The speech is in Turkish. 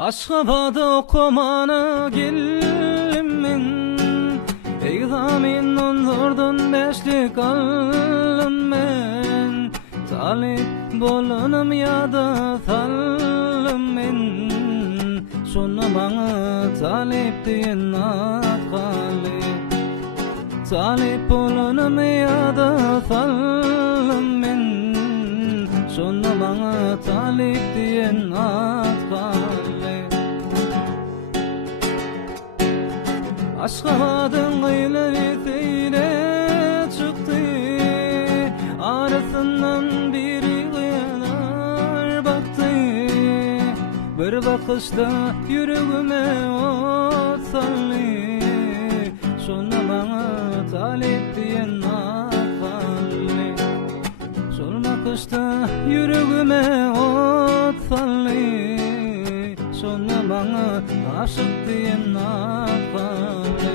Aşgabatda okumana gellimmin, egzamin onlardan beşlik alım men. Talip bolanım ya da talım men, sonra bana talip diyen atkalı. Talip bolanım ya da talım men, sonra bana talip diyen atkalı. Aşgabat'ın gıyları teyle çıktı, arasından biri kıyanar baktı. Bir bakışta yüreğime ot sallı, sonra bana talip diyen atkalı. Son bakışta yüreğime ot sallı, sonra bana aşık diyen atkalı.